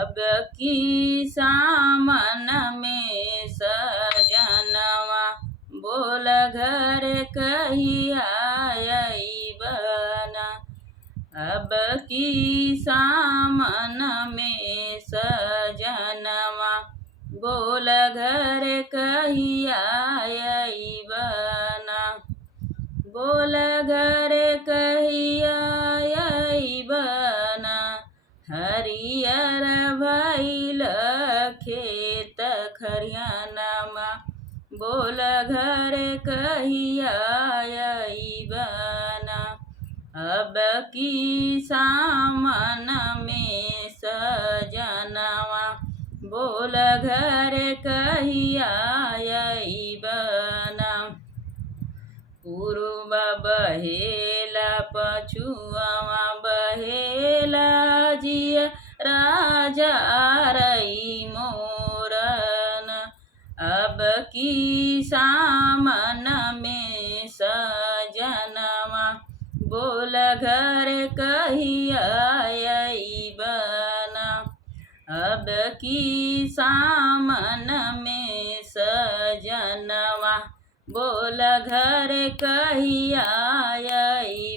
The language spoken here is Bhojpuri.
अब की सामन में सजनवा बोल घर कहिया अइबना। अब की सामन में सजनवा बोल घर कहिया अइबना। बोल घर कहिया अइबना। हरियर भइल खेत खरियानमा बोल घर कहिया अइबना। अब की सामन में सजनवा बोल घर कहिया अइबना। पूर्व बहेला पछुआ बहेला जिया राजा रई मोरन। अब की सामन में सजनवा बोल घर कहिया अइबना। अब की सामन में सजनवा बोल घर कहिया अइबना।